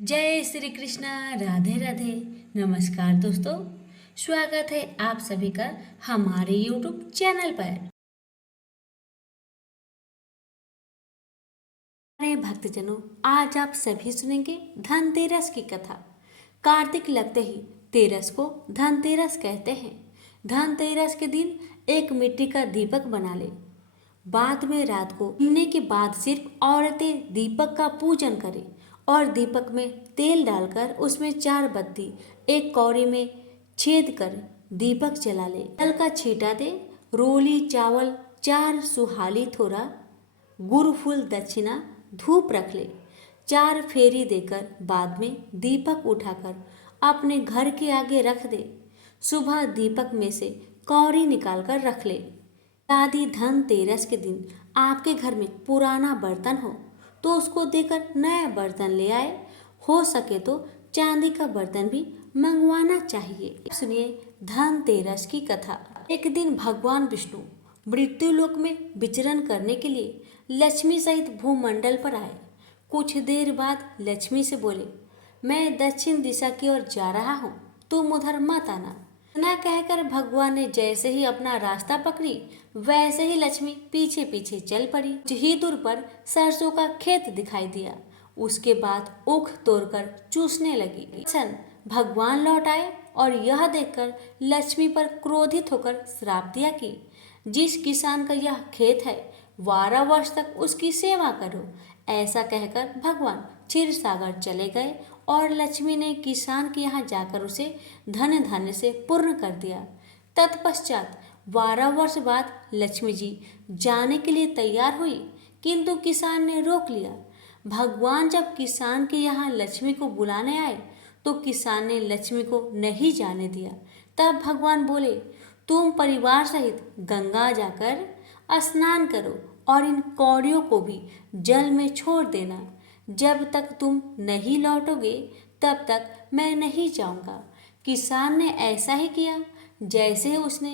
जय श्री कृष्णा। राधे राधे। नमस्कार दोस्तों, स्वागत है आप सभी का हमारे YouTube चैनल पर। अरे भक्तजनों, आज आप सभी सुनेंगे धनतेरस की कथा। कार्तिक लगते ही तेरस को धनतेरस कहते हैं। धनतेरस के दिन एक मिट्टी का दीपक बना ले। बाद में रात को पीने के बाद सिर्फ औरतें दीपक का पूजन करें और दीपक में तेल डालकर उसमें 4 बत्ती एक कौड़ी में छेद कर दीपक जला ले। जल का छींटा दे, रोली चावल 4 सुहाली थोड़ा गुड़ फूल दक्षिणा धूप रख ले। 4 फेरी देकर बाद में दीपक उठाकर अपने घर के आगे रख दे। सुबह दीपक में से कौड़ी निकाल कर रख ले। यदि धनतेरस के दिन आपके घर में पुराना बर्तन हो तो उसको देकर नया बर्तन ले आए। हो सके तो चांदी का बर्तन भी मंगवाना चाहिए। सुनिए धनतेरस की कथा। एक दिन भगवान विष्णु मृत्युलोक में विचरण करने के लिए लक्ष्मी सहित भूमंडल पर आए। कुछ देर बाद लक्ष्मी से बोले, मैं दक्षिण दिशा की ओर जा रहा हूँ, तुम उधर मत आना। इतना कहकर भगवान ने जैसे ही अपना रास्ता पकड़ी वैसे ही लक्ष्मी पीछे पीछे चल पड़ी। कुछ ही दूर पर सरसों का खेत दिखाई दिया। उसके बाद ऊख तोड़कर चूसने लगी। भगवान लौट आए और यह देखकर लक्ष्मी पर क्रोधित होकर श्राप दिया कि जिस किसान का यह खेत है 12 वर्ष तक उसकी सेवा करो। ऐसा कहकर भगवान क्षीर सागर चले गए और लक्ष्मी ने किसान के यहाँ जाकर उसे धन धान्य से पूर्ण कर दिया। तत्पश्चात 12 वर्ष बाद लक्ष्मी जी जाने के लिए तैयार हुई, किंतु किसान ने रोक लिया। भगवान जब किसान के यहाँ लक्ष्मी को बुलाने आए तो किसान ने लक्ष्मी को नहीं जाने दिया। तब भगवान बोले, तुम परिवार सहित गंगा जाकर स्नान करो और इन कौड़ियों को भी जल में छोड़ देना। जब तक तुम नहीं लौटोगे तब तक मैं नहीं जाऊंगा। किसान ने ऐसा ही किया। जैसे ही उसने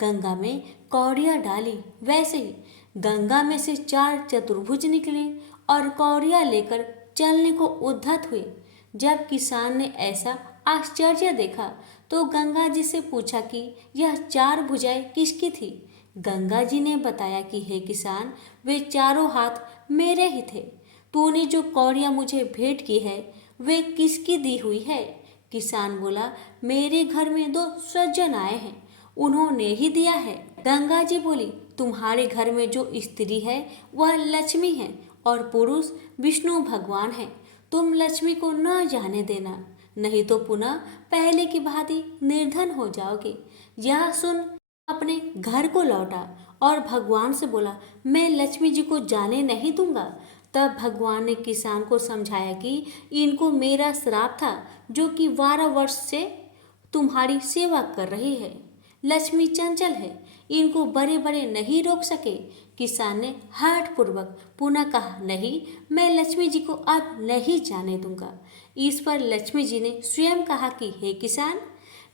गंगा में कौड़ियाँ डाली वैसे ही गंगा में से 4 चतुर्भुज निकले और कौड़ियाँ लेकर चलने को उद्धत हुए। जब किसान ने ऐसा आश्चर्य देखा तो गंगा जी से पूछा कि यह 4 भुजाएं किसकी थी। गंगा जी ने बताया कि हे किसान, वे चारों हाथ मेरे ही थे। तूने जो कौड़ियाँ मुझे भेंट की है वे किसकी दी हुई है। किसान बोला, मेरे घर में 2 सज्जन आए हैं, उन्होंने ही दिया है। गंगा जी बोली, तुम्हारे घर में जो स्त्री है वह लक्ष्मी है और पुरुष विष्णु भगवान है। तुम लक्ष्मी को न जाने देना, नहीं तो पुनः पहले की भांति निर्धन हो जाओगे। यह सुन अपने घर को लौटा और भगवान से बोला, मैं लक्ष्मी जी को जाने नहीं दूंगा। तब भगवान ने किसान को समझाया कि इनको मेरा श्राप था जो कि 12 वर्ष से तुम्हारी सेवा कर रही है। लक्ष्मी चंचल है, इनको बड़े बड़े नहीं रोक सके। किसान ने हठ पूर्वक पुनः कहा, नहीं, मैं लक्ष्मी जी को अब नहीं जाने दूंगा। इस पर लक्ष्मी जी ने स्वयं कहा कि हे किसान,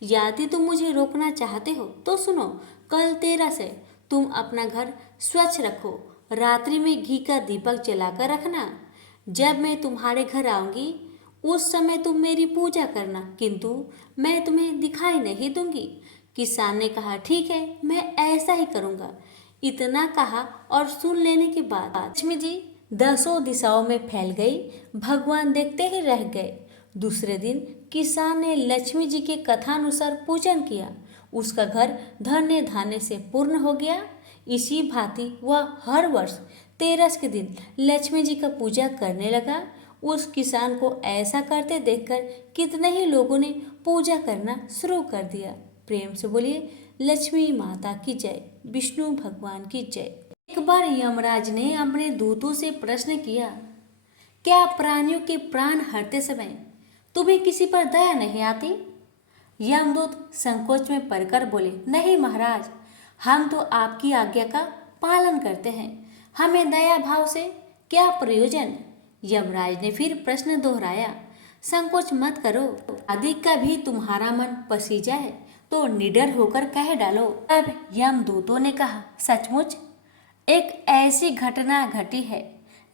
यदि तुम मुझे रोकना चाहते हो तो सुनो, कल 13 से तुम अपना घर स्वच्छ रखो। रात्रि में घी का दीपक जलाकर रखना। जब मैं तुम्हारे घर आऊंगी उस समय तुम मेरी पूजा करना, किंतु मैं तुम्हें दिखाई नहीं दूंगी। किसान ने कहा, ठीक है, मैं ऐसा ही करूंगा। इतना कहा और सुन लेने के बाद लक्ष्मी जी 10 दिशाओं में फैल गई। भगवान देखते ही रह गए। दूसरे दिन किसान ने लक्ष्मी जी के कथानुसार पूजन किया। उसका घर धन्य धान्य से पूर्ण हो गया। इसी भांति वह हर वर्ष तेरस के दिन लक्ष्मी जी का पूजा करने लगा। उस किसान को ऐसा करते देखकर कितने ही लोगों ने पूजा करना शुरू कर दिया। प्रेम से बोलिए, लक्ष्मी माता की जय, विष्णु भगवान की जय। एक बार यमराज ने अपने दूतों से प्रश्न किया, क्या प्राणियों के प्राण हरते समय तुम्हें किसी पर दया नहीं आती। यमदूत संकोच में पड़कर बोले, नहीं महाराज, हम तो आपकी आज्ञा का पालन करते हैं, हमें दया भाव से क्या प्रयोजन। यमराज ने फिर प्रश्न दोहराया, संकोच मत करो, यदि कभी तुम्हारा मन पसी जाए तो निडर होकर कह डालो। तब यमदूतों ने कहा, सचमुच एक ऐसी घटना घटी है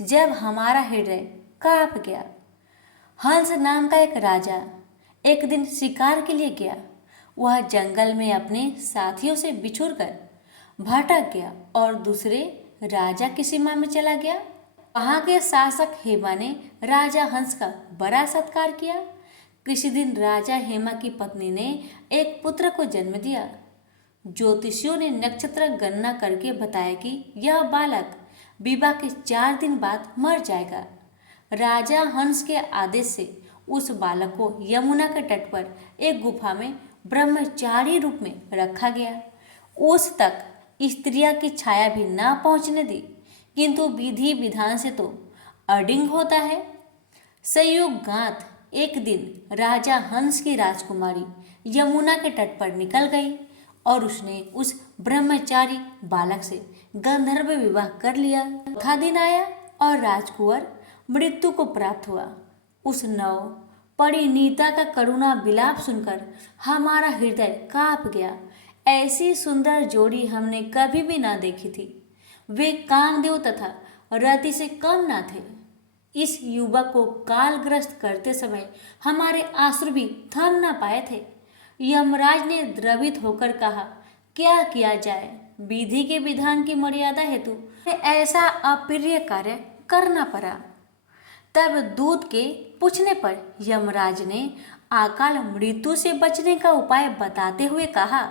जब हमारा हृदय कांप गया। हंस नाम का एक राजा एक दिन शिकार के लिए गया। वह जंगल में अपने साथियों से बिछुड़कर भटक गया और दूसरे राजा की सीमा में चला गया। वहां के शासक हेमा ने राजा हंस का बड़ा सत्कार किया। किसी दिन राजा हेमा की पत्नी ने एक पुत्र को जन्म दिया। ज्योतिषियों ने नक्षत्र गणना करके बताया कि यह बालक विवाह के 4 दिन बाद मर जाएगा। राजा हंस के आदेश से उस बालक को यमुना के तट पर एक गुफा में ब्रह्मचारी रूप में रखा गया। उस तक स्त्रिया की छाया भी ना पहुंचने दी, किंतु विधि विधान से तो अडिंग होता है। संयोगात एक दिन राजा हंस की राजकुमारी यमुना के तट पर निकल गई और उसने उस ब्रह्मचारी बालक से गंधर्व विवाह कर लिया। चौथा दिन आया और राजकुंवर मृत्यु को प्राप्त हुआ। उस नव परिणीता का करुणा विलाप सुनकर हमारा हृदय कांप गया। ऐसी सुंदर जोड़ी हमने कभी भी ना देखी थी। वे कामदेव तथा रति से कम ना थे। इस युवक को कालग्रस्त करते समय हमारे आंसू भी थम ना पाए थे। यमराज ने द्रवित होकर कहा, क्या किया जाए, विधि के विधान की मर्यादा हेतु ऐसा अप्रिय कार्य करना पड़ा। तब दूत के पूछने पर यमराज ने अकाल मृत्यु से बचने का उपाय बताते हुए कहा,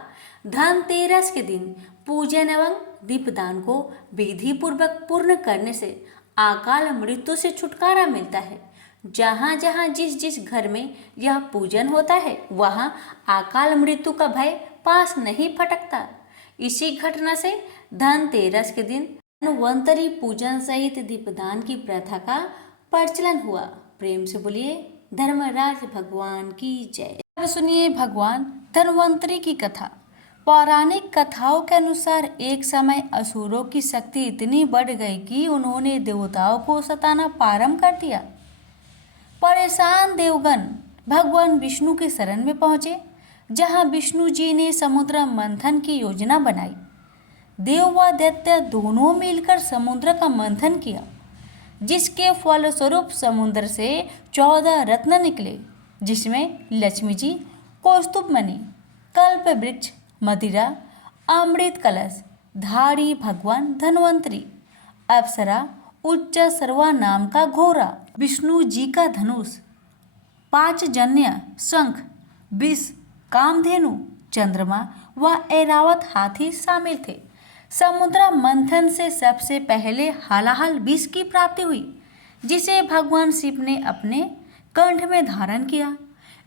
धनतेरस के दिन पूजन एवं दीपदान को विधि पूर्वक पूर्ण करने से अकाल मृत्यु से छुटकारा मिलता है। जहाँ जहाँ जिस जिस घर में यह पूजन होता है वहाँ अकाल मृत्यु का भय पास नहीं फटकता। इसी घटना से धनतेरस के दिन धन्वंतरी पूजन सहित दीपदान की प्रथा का प्रचलन हुआ। प्रेम से बोलिए धर्मराज भगवान की जय। अब सुनिए भगवान धन्वंतरी की कथा। पौराणिक कथाओं के अनुसार एक समय असुरों की शक्ति इतनी बढ़ गई कि उन्होंने देवताओं को सताना प्रारंभ कर दिया। परेशान देवगण भगवान विष्णु के शरण में पहुंचे, जहां विष्णु जी ने समुद्र मंथन की योजना बनाई। देव व दैत्य दोनों मिलकर समुद्र का मंथन किया, जिसके फलस्वरूप समुद्र से 14 रत्न निकले, जिसमें लक्ष्मी जी, कौस्तुभ मणि, कल्प वृक्ष, मदिरा, अमृत कलश धारी भगवान धन्वंतरी, अप्सरा, उच्च सर्वा नाम का घोड़ा, विष्णु जी का धनुष, 5 जन्य शंख, विष, कामधेनु, चंद्रमा व ऐरावत हाथी शामिल थे। समुद्र मंथन से सबसे पहले हलाहल विष की प्राप्ति हुई, जिसे भगवान शिव ने अपने कंठ में धारण किया।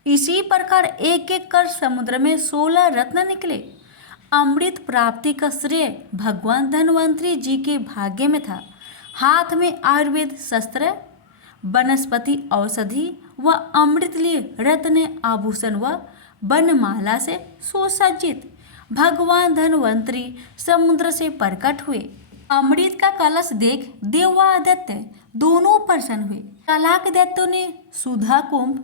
इसी प्रकार एक एक कर समुद्र में 16 रत्न निकले। अमृत प्राप्ति का श्रेय भगवान धन्वंतरी जी के भाग्य में था। हाथ में आयुर्वेद शस्त्र, वनस्पति औषधि व अमृत लिए रत्न आभूषण व वनमाला से सुसज्जित भगवान धन्वंतरी समुद्र से प्रकट हुए। अमृत का कलश देख देव व दैत्य दोनों प्रसन्न हुए। चालाक दैत्यों ने सुधा कुंभ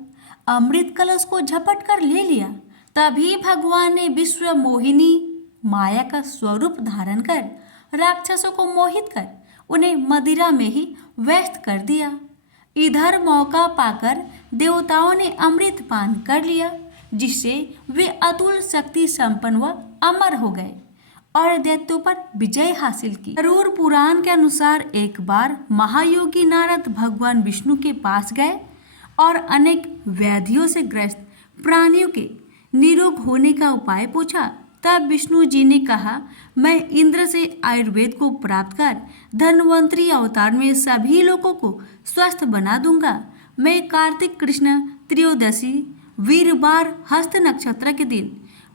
अमृत कलश को झपट कर ले लिया। तभी भगवान ने विश्व मोहिनी माया का स्वरूप धारण कर राक्षसों को मोहित कर उन्हें मदिरा में ही व्यस्त कर दिया। इधर मौका पाकर देवताओं ने अमृत पान कर लिया, जिससे वे अतुल शक्ति संपन्न व अमर हो गए और दैत्यों पर विजय हासिल की। गरुड़ पुराण के अनुसार एक बार महायोगी नारद भगवान विष्णु के पास गए और अनेक व्याधियों से ग्रस्त प्राणियों के निरोग होने का उपाय पूछा। तब विष्णु जी ने कहा, मैं इंद्र से आयुर्वेद को प्राप्त कर धन्वंतरी अवतार में सभी लोगों को स्वस्थ बना दूंगा। मैं कार्तिक कृष्ण त्रयोदशी वीरवार हस्त नक्षत्र के दिन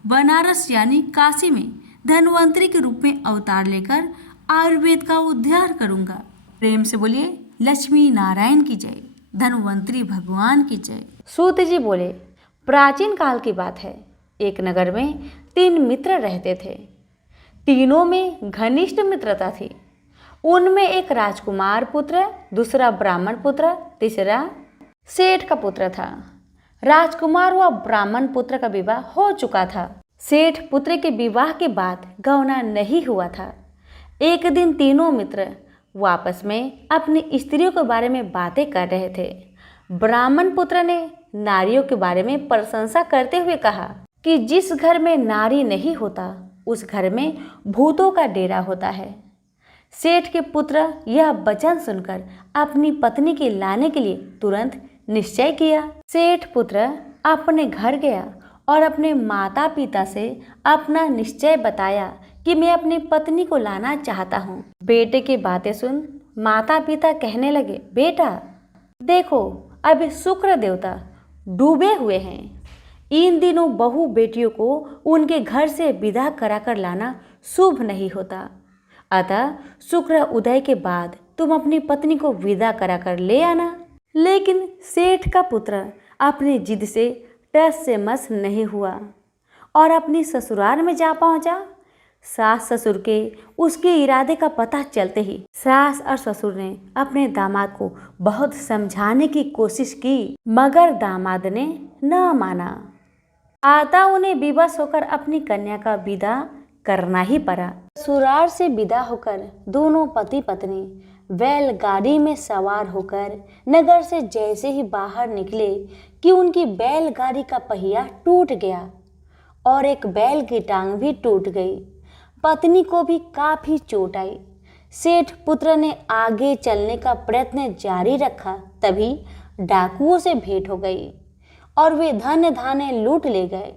बनारस यानी काशी में धन्वंतरी के रूप में अवतार लेकर आयुर्वेद का उद्धार करूंगा। प्रेम से बोलिए लक्ष्मी नारायण की जय, धन्वंतरी भगवान की जय। सूत जी बोले, प्राचीन काल की बात है। एक नगर में 3 मित्र रहते थे। तीनों में घनिष्ठ मित्रता थी। उनमें एक राजकुमार पुत्र, दूसरा ब्राह्मण पुत्र, तीसरा सेठ का पुत्र था। राजकुमार व ब्राह्मण पुत्र का विवाह हो चुका था। सेठ पुत्र के विवाह के बाद गौना नहीं हुआ था। एक दिन तीनों मित्र आपस में अपनी स्त्रियों के बारे में बातें कर रहे थे। ब्राह्मण पुत्र ने नारियों के बारे में प्रशंसा करते हुए कहा कि जिस घर में नारी नहीं होता उस घर में भूतों का डेरा होता है। सेठ के पुत्र यह वचन सुनकर अपनी पत्नी के लाने के लिए तुरंत निश्चय किया। सेठ पुत्र अपने घर गया और अपने माता पिता से अपना निश्चय बताया कि मैं अपनी पत्नी को लाना चाहता हूँ। बेटे की बातें सुन माता पिता कहने लगे, बेटा देखो अभी शुक्र देवता डूबे हुए हैं, इन दिनों बहू बेटियों को उनके घर से विदा कराकर लाना शुभ नहीं होता, अतः शुक्र उदय के बाद तुम अपनी पत्नी को विदा कराकर ले आना। लेकिन सेठ का पुत्र अपनी जिद से टस से मस नहीं हुआ और अपनी ससुराल में जा पहुंचा। सास ससुर के उसके इरादे का पता चलते ही सास और ससुर ने अपने दामाद को बहुत समझाने की कोशिश की, मगर दामाद ने न माना। आता उन्हें विवश होकर अपनी कन्या का विदा करना ही पड़ा। ससुराल से विदा होकर दोनों पति पत्नी बैलगाड़ी में सवार होकर नगर से जैसे ही बाहर निकले कि उनकी बैलगाड़ी का पहिया टूट गया और एक बैल की टांग भी टूट गई। पत्नी को भी काफी चोट आई। सेठ पुत्र ने आगे चलने का प्रयत्न जारी रखा, तभी डाकुओं से भेंट हो गई और वे धन धान्य लूट ले गए।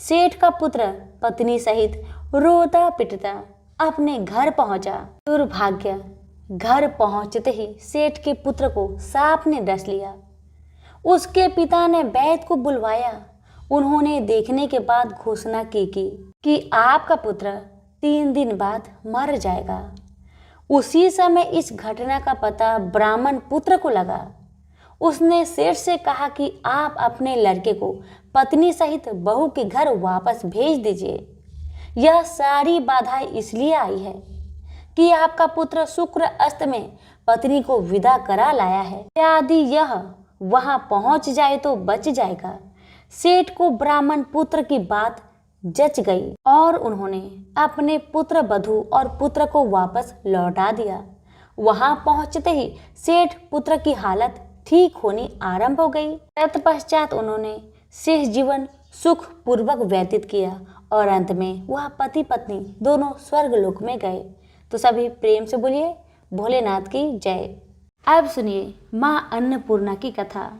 सेठ का पुत्र पत्नी सहित रोता पिटता अपने घर पहुंचा। दुर्भाग्य, घर पहुंचते ही सेठ के पुत्र को सांप ने डस लिया। उसके पिता ने वैद्य को बुलवाया। उन्होंने देखने के बाद घोषणा की कि आपका पुत्र 3 दिन बाद मर जाएगा। उसी समय इस घटना का पता ब्राह्मण पुत्र को लगा। उसने सेठ से कहा कि आप अपने लड़के को पत्नी सहित बहू के घर वापस भेज दीजिए। यह सारी बाधाएं इसलिए आई है कि आपका पुत्र शुक्र अस्त में पत्नी को विदा करा लाया है। यदि यह वहां पहुंच जाए तो बच जाएगा। सेठ को ब्राह्मण पुत्र की बात जच गई और उन्होंने अपने पुत्र वधू और पुत्र को वापस लौटा दिया। वहां पहुंचते ही सेठ पुत्र की हालत ठीक होनी आरंभ हो गई। तत्पश्चात उन्होंने शेष जीवन सुख पूर्वक व्यतीत किया और अंत में वह पति पत्नी दोनों स्वर्ग लोक में गए। तो सभी प्रेम से बोलिए भोलेनाथ की जय। अब सुनिए माँ अन्नपूर्णा की कथा।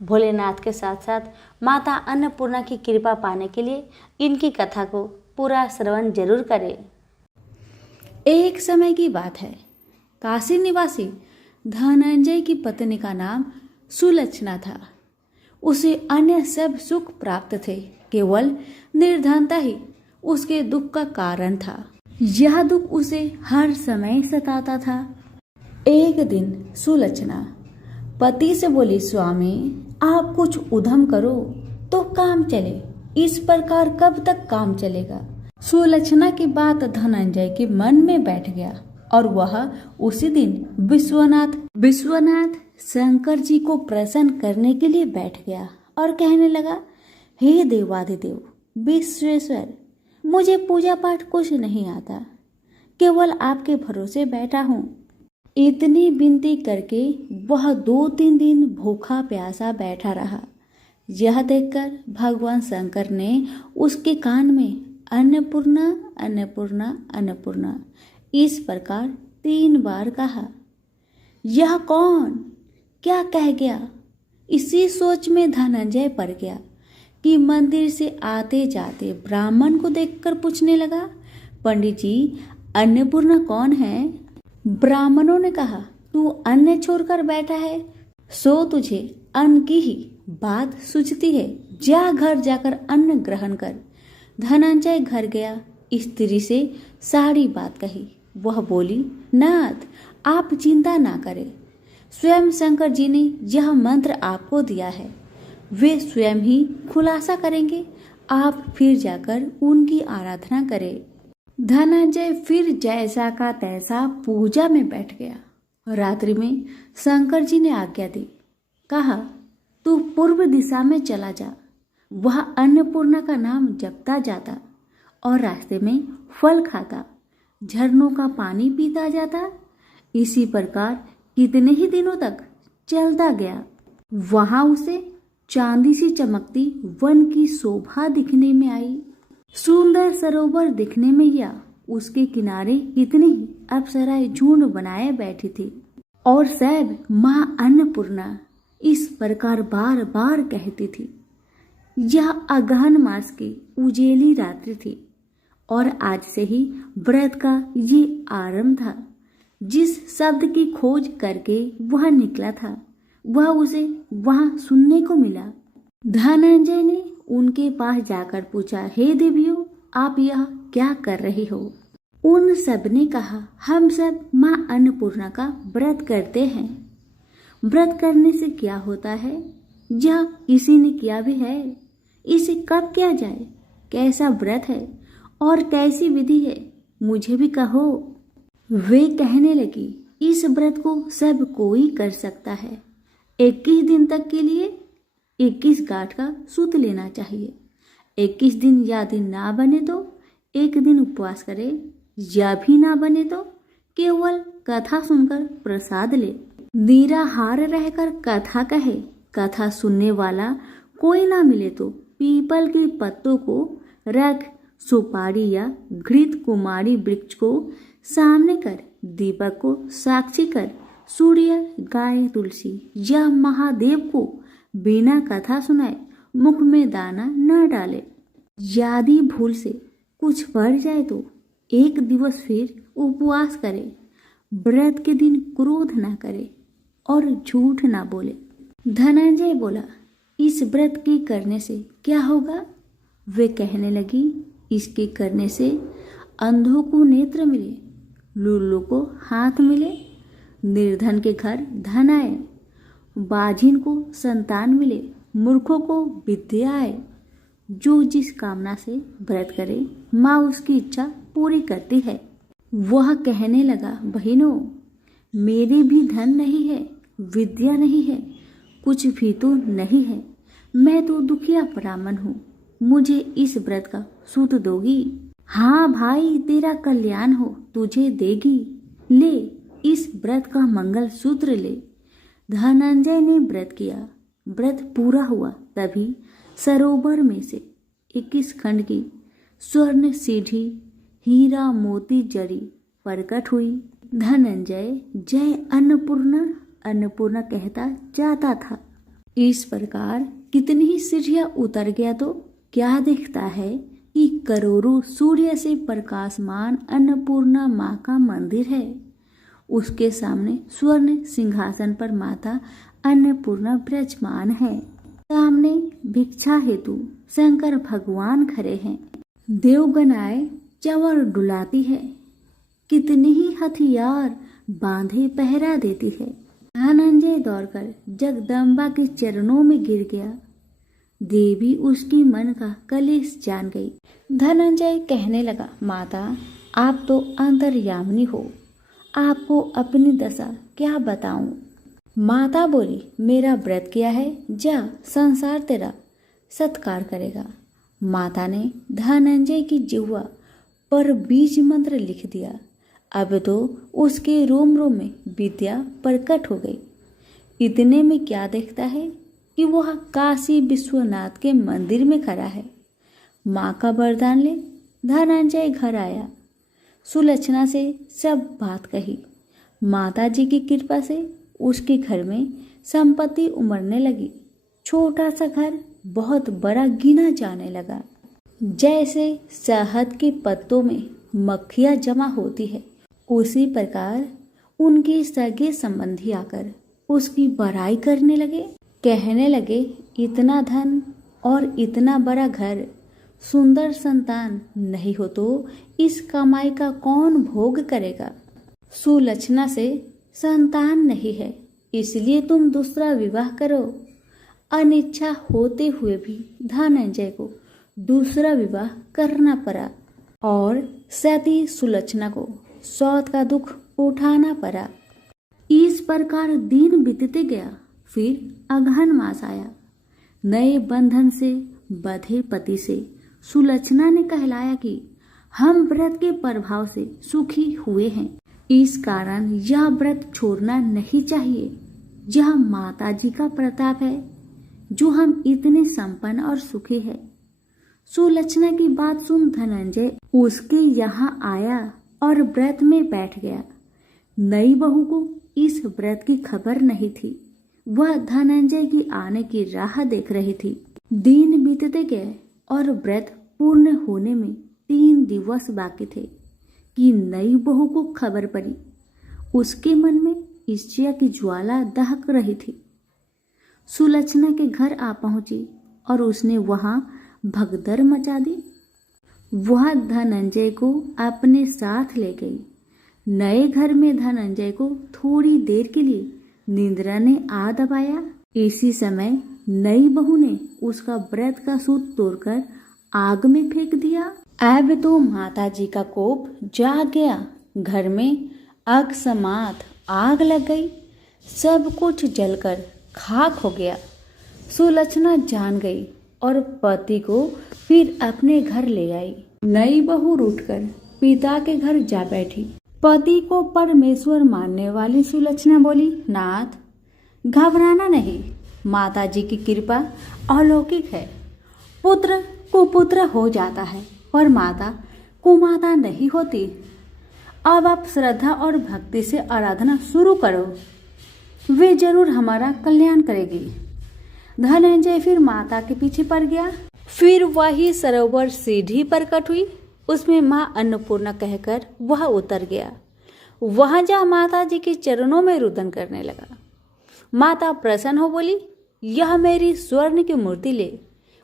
भोलेनाथ के साथ साथ माता अन्नपूर्णा की कृपा पाने के लिए इनकी कथा को पूरा श्रवण जरूर करें। एक समय की बात है, काशी निवासी धनंजय की पत्नी का नाम सुलक्षणा था। उसे अन्य सब सुख प्राप्त थे, केवल निर्धनता ही उसके दुख का कारण था। यह दुख उसे हर समय सताता था। एक दिन सुलक्षणा पति से बोली, स्वामी आप कुछ उद्यम करो तो काम चले, इस प्रकार कब तक काम चलेगा। सुलक्षणा की बात धनंजय के मन में बैठ गया और वह उसी दिन विश्वनाथ शंकर जी को प्रसन्न करने के लिए बैठ गया और कहने लगा, हे देवाधिदेव विश्वेश्वर, मुझे पूजा पाठ कुछ नहीं आता, केवल आपके भरोसे बैठा हूँ। इतनी विनती करके वह 2-3 दिन भूखा प्यासा बैठा रहा। यह देखकर भगवान शंकर ने उसके कान में अन्नपूर्णा अन्नपूर्णा अन्नपूर्णा इस प्रकार 3 बार कहा। यह कौन क्या कह गया? इसी सोच में धनंजय पड़ गया कि मंदिर से आते जाते ब्राह्मण को देखकर पूछने लगा, पंडित जी अन्नपूर्णा कौन है? ब्राह्मणों ने कहा, तू अन्न छोड़कर बैठा है, सो तुझे अन्न की ही बात सूझती है, जा घर जाकर अन्न ग्रहण कर। धनंजय घर गया, स्त्री से सारी बात कही। वह बोली, नाथ आप चिंता ना करें, स्वयं शंकर जी ने यह मंत्र आपको दिया है, वे स्वयं ही खुलासा करेंगे, आप फिर जाकर उनकी आराधना करें। धनंजय फिर जैसा का तैसा पूजा में बैठ गया। रात्रि में शंकर जी ने आज्ञा दी, कहा तू पूर्व दिशा में चला जा, वह अन्नपूर्णा का नाम जपता जाता और रास्ते में फल खाता, झरनों का पानी पीता जाता। इसी प्रकार कितने ही दिनों तक चलता गया। वहां उसे चांदी सी चमकती वन की शोभा दिखने में आई। सुंदर सरोवर दिखने में या उसके किनारे कितनी ही अप्सराएं झुंड बनाए बैठी थी और सब मां अन्नपूर्णा इस प्रकार बार बार कहती थी। यह अगहन मास की उजेली रात्रि थी और आज से ही व्रत का ये आरंभ था। जिस शब्द की खोज करके वह निकला था वह उसे वहां सुनने को मिला। धनंजय ने उनके पास जाकर पूछा, हे देवियों, आप यह क्या कर रही हो? उन सब ने कहा, हम सब मां अन्नपूर्णा का व्रत करते हैं। व्रत करने से क्या होता है? यह किसी ने किया भी है। इसे कब किया जाए? कैसा व्रत है और कैसी विधि है? मुझे भी कहो। वे कहने लगी, इस व्रत को सब कोई कर सकता है। 21 दिन तक के लिए 21 गांठ का सूत लेना चाहिए। 21 दिन या दिन ना बने तो एक दिन उपवास करे, या भी ना बने तो केवल कथा सुनकर प्रसाद ले। निराहार रहकर कथा कहे, कथा सुनने वाला कोई ना मिले तो पीपल के पत्तों को रख सुपारी या घृत कुमारी वृक्ष को सामने कर, दीपक को साक्षी कर, सूर्य, गाय, तुलसी या महादेव को बिना कथा सुनाए मुख में दाना न डाले। यदि भूल से कुछ बढ़ जाए तो एक दिवस फिर उपवास करे। व्रत के दिन क्रोध ना करे और झूठ ना बोले। धनंजय बोला, इस व्रत के करने से क्या होगा? वे कहने लगी, इसके करने से अंधों को नेत्र मिले, लूलों को हाथ मिले, निर्धन के घर धन आए, बाझिन को संतान मिले, मूर्खों को विद्या आए। जो जिस कामना से व्रत करे माँ उसकी इच्छा पूरी करती है। वह कहने लगा, बहनों, मेरे भी धन नहीं है, विद्या नहीं है, कुछ भी तो नहीं है। मैं तो दुखिया ब्राह्मण हूँ। मुझे इस व्रत का सूत दोगी? हाँ भाई, तेरा कल्याण हो, तुझे देगी। ले, इस व्रत का मंगल सूत्र ले। धनंजय ने व्रत किया। व्रत पूरा हुआ तभी सरोवर में से 21 खंड की स्वर्ण सीढ़ी हीरा मोती जड़ी प्रकट हुई। धनंजय जय अन्नपूर्णा अन्नपूर्णा कहता जाता था। इस प्रकार कितनी ही सीढ़ियां उतर गया तो क्या दिखता है कि करोड़ों सूर्य से प्रकाशमान अन्नपूर्णा माँ का मंदिर है। उसके सामने स्वर्ण सिंहासन पर माता अन्नपूर्णा विराजमान है। सामने भिक्षा हेतु शंकर भगवान खड़े हैं। देवगनाएं चंवर डुलाती है। कितनी ही हथियार बांधे पहरा देती है। धनंजय दौड़कर जगदम्बा के चरणों में गिर गया। देवी उसकी मन का कलेश जान गई। धनंजय कहने लगा, माता, आप तो अंतर्यामिनी हो, आपको अपनी दशा क्या बताऊं? माता बोली, मेरा व्रत किया है, जा, संसार तेरा सत्कार करेगा। माता ने धनंजय की जिह्वा पर बीज मंत्र लिख दिया। अब तो उसके रोम रोम में विद्या प्रकट हो गई। इतने में क्या देखता है कि वह काशी विश्वनाथ के मंदिर में खड़ा है। माँ का वरदान ले धनंजय घर आया। सुलक्षणा से सब बात कही। माता जी की कृपा से उसके घर में संपत्ति उमड़ने लगी। छोटा सा घर बहुत बड़ा गिना जाने लगा। जैसे शहद के पत्तों में मक्खियाँ जमा होती है, उसी प्रकार उनके सगे संबंधी आकर उसकी बड़ाई करने लगे। कहने लगे, इतना धन और इतना बड़ा घर, सुंदर संतान नहीं हो तो इस कमाई का कौन भोग करेगा? सुलक्षणा से संतान नहीं है, इसलिए तुम दूसरा विवाह करो। अनिच्छा होते हुए भी धनंजय को दूसरा विवाह करना पड़ा और सती सुलक्षणा को सौत का दुख उठाना पड़ा। इस प्रकार दिन बीतते गया। फिर अगहन मास आया। नए बंधन से बंधे पति से सुलक्षणा ने कहलाया कि हम व्रत के प्रभाव से सुखी हुए हैं, इस कारण यह व्रत छोड़ना नहीं चाहिए। यह माता जी का प्रताप है जो हम इतने संपन्न और सुखी है। सुलक्षणा की बात सुन धनंजय उसके यहाँ आया और व्रत में बैठ गया। नई बहू को इस व्रत की खबर नहीं थी। वह धनंजय की आने की राह देख रही थी। दिन बीतते गए और व्रत पूर्ण होने में 3 दिवस बाकी थे कि नई बहू को खबर पड़ी। उसके मन में ईर्ष्या की ज्वाला दहक रही थी। सुलक्षणा के घर आ पहुंची और उसने वहां भगदड़ मचा दी। वह धनंजय को अपने साथ ले गई। नए घर में धनंजय को थोड़ी देर के लिए निद्रा ने आ दबाया। इसी समय नई बहू ने उसका व्रत का सूत तोड़कर आग में फेंक दिया। अब तो माता जी का कोप जाग गया। घर में अकस्मात आग लग गई। सब कुछ जलकर खाक हो गया। सुलक्षणा जान गई और पति को फिर अपने घर ले आई। नई बहू उठकर पिता के घर जा बैठी। पति को परमेश्वर मानने वाली सुलक्षणा बोली, नाथ घबराना नहीं, माता जी की कृपा अलौकिक है। पुत्र कुपुत्र हो जाता है पर माता कुमाता नहीं होती। अब आप श्रद्धा और भक्ति से आराधना शुरू करो, वे जरूर हमारा कल्याण करेगी। धनंजय फिर माता के पीछे पड़ गया। फिर वही सरोवर सीढ़ी पर कट हुई। उसमें माँ अन्नपूर्णा कहकर वह उतर गया। वहां जा माता जी के चरणों में रुदन करने लगा। माता प्रसन्न हो बोली, यह मेरी स्वर्ण की मूर्ति ले,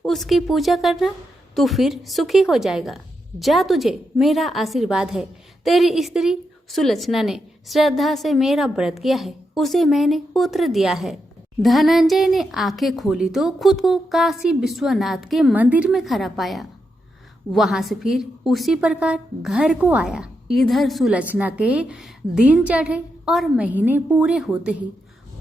उसकी पूजा करना, तू फिर सुखी हो जाएगा। जा, तुझे मेरा आशीर्वाद है। तेरी स्त्री सुलक्षणा ने श्रद्धा से मेरा व्रत किया है, उसे मैंने पुत्र दिया है। धनंजय ने आंखें खोली तो खुद को काशी विश्वनाथ के मंदिर में खड़ा पाया। वहां से फिर उसी प्रकार घर को आया। इधर सुलक्षणा के दिन चढ़े और महीने पूरे होते ही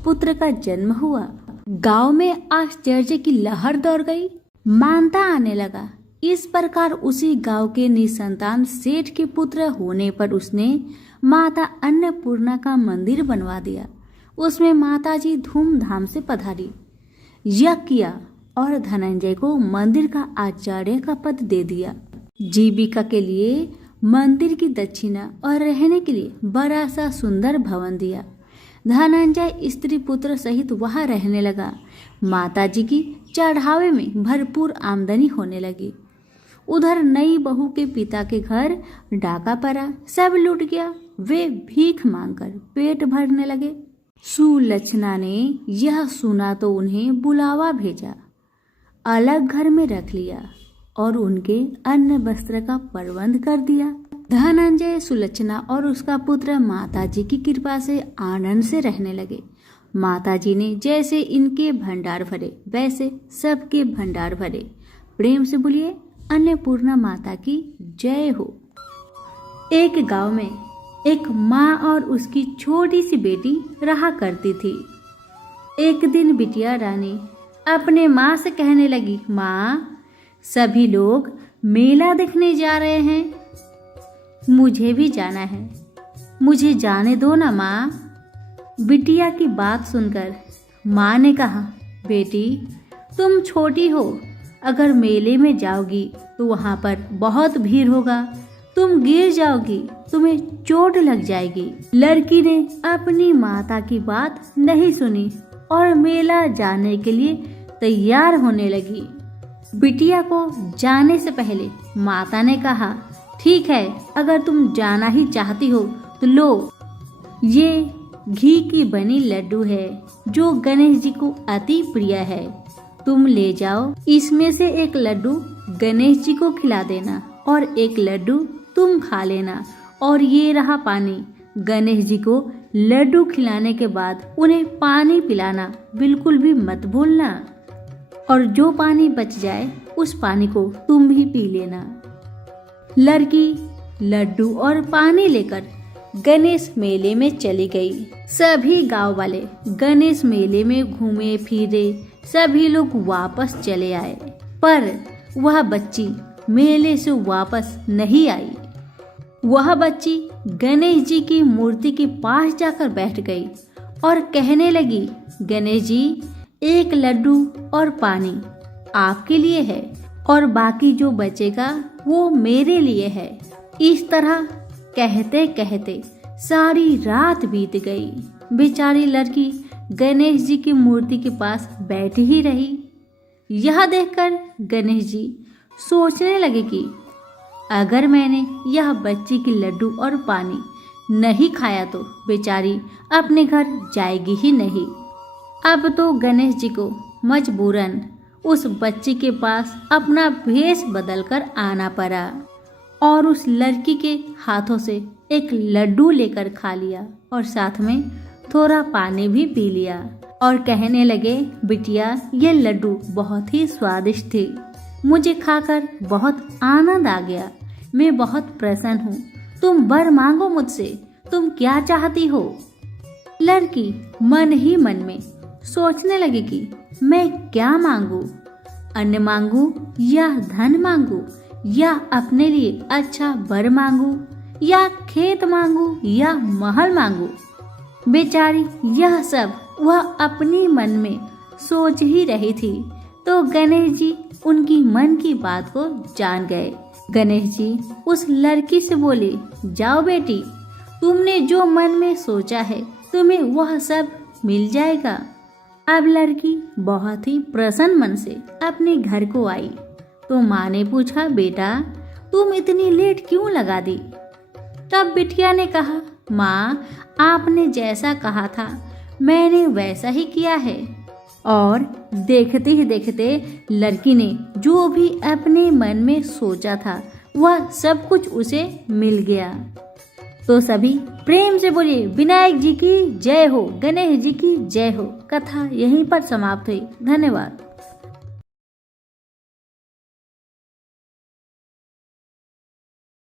पुत्र का जन्म हुआ। गांव में आश्चर्य की लहर दौड़ गई। मानता आने लगा। इस प्रकार उसी गांव के निसंतान सेठ के पुत्र होने पर उसने माता अन्नपूर्णा का मंदिर बनवा दिया। उसमें माताजी धूमधाम से पधारी, यज्ञ किया और धनंजय को मंदिर का आचार्य का पद दे दिया। जीविका के लिए मंदिर की दक्षिणा और रहने के लिए बड़ा सा सुंदर भवन दिया। धनंजय स्त्री पुत्र सहित वहां रहने लगा। माताजी की चढ़ावे में भरपूर आमदनी होने लगी। उधर नई बहू के पिता के घर डाका पड़ा, सब लूट गया। वे भीख मांगकर पेट भरने लगे। सुलक्षणा ने यह सुना तो उन्हें बुलावा भेजा, अलग घर में रख लिया और उनके अन्न वस्त्र का प्रबंध कर दिया। धनंजय, सुलक्षणा और उसका पुत्र माताजी की कृपा से आनंद से रहने लगे। माताजी ने जैसे इनके भंडार भरे वैसे सबके भंडार भरे। प्रेम से बोलिए अन्नपूर्णा माता की जय हो। एक गांव में एक माँ और उसकी छोटी सी बेटी रहा करती थी। एक दिन बिटिया रानी अपने माँ से कहने लगी, माँ सभी लोग मेला देखने जा रहे हैं, मुझे भी जाना है, मुझे जाने दो ना माँ। बिटिया की बात सुनकर माँ ने कहा, बेटी तुम छोटी हो, अगर मेले में जाओगी तो वहाँ पर बहुत भीड़ होगा, तुम गिर जाओगी, तुम्हें चोट लग जाएगी। लड़की ने अपनी माता की बात नहीं सुनी और मेला जाने के लिए तैयार होने लगी। बिटिया को जाने से पहले माता ने कहा, ठीक है, अगर तुम जाना ही चाहती हो तो लो, ये घी की बनी लड्डू है जो गणेश जी को अति प्रिय है, तुम ले जाओ। इसमें से एक लड्डू गणेश जी को खिला देना और एक लड्डू तुम खा लेना। और ये रहा पानी, गणेश जी को लड्डू खिलाने के बाद उन्हें पानी पिलाना बिल्कुल भी मत भूलना, और जो पानी बच जाए उस पानी को तुम भी पी लेना। लड़की लड्डू और पानी लेकर गणेश मेले में चली गई। सभी गांव वाले गणेश मेले में घूमे फिरे, सभी लोग वापस चले आए, पर वह बच्ची मेले से वापस नहीं आई। वह बच्ची गणेश जी की मूर्ति के पास जाकर बैठ गई और कहने लगी, गणेश जी, एक लड्डू और पानी आपके लिए है और बाकी जो बचेगा वो मेरे लिए है। इस तरह कहते कहते सारी रात बीत गई। बेचारी लड़की गणेश जी की मूर्ति के पास बैठी ही रही। यह देखकर गणेश जी सोचने लगे कि अगर मैंने यह बच्ची की लड्डू और पानी नहीं खाया तो बेचारी अपने घर जाएगी ही नहीं। अब तो गणेश जी को मजबूरन उस बच्ची के पास अपना भेष बदलकर आना पड़ा और उस लड़की के हाथों से एक लड्डू लेकर खा लिया और साथ में थोड़ा पानी भी पी लिया और कहने लगे, बिटिया, ये लड्डू बहुत ही स्वादिष्ट थे, मुझे खाकर बहुत आनंद आ गया, मैं बहुत प्रसन्न हूँ, तुम वर मांगो मुझसे, तुम क्या चाहती हो। लड़की मन ही मन में सोचने लगी कि मैं क्या मांगू, अन्न मांगू या धन मांगू या अपने लिए अच्छा वर मांगू या खेत मांगू या महल मांगू। बेचारी यह सब वह अपनी मन में सोच ही रही थी तो गणेश जी उनकी मन की बात को जान गए। गणेश जी उस लड़की से बोले, जाओ बेटी, तुमने जो मन में सोचा है तुम्हें वह सब मिल जाएगा। अब लड़की बहुत ही प्रसन्न मन से अपने घर को आई तो माँ ने पूछा, बेटा, तुम इतनी लेट क्यों लगा दी। तब बिटिया ने कहा, माँ, आपने जैसा कहा था मैंने वैसा ही किया है। और देखते ही देखते लड़की ने जो भी अपने मन में सोचा था वह सब कुछ उसे मिल गया। तो सभी प्रेम से बोलिए, विनायक जी की जय हो, गणेश जी की जय हो। कथा यहीं पर समाप्त हुई। धन्यवाद।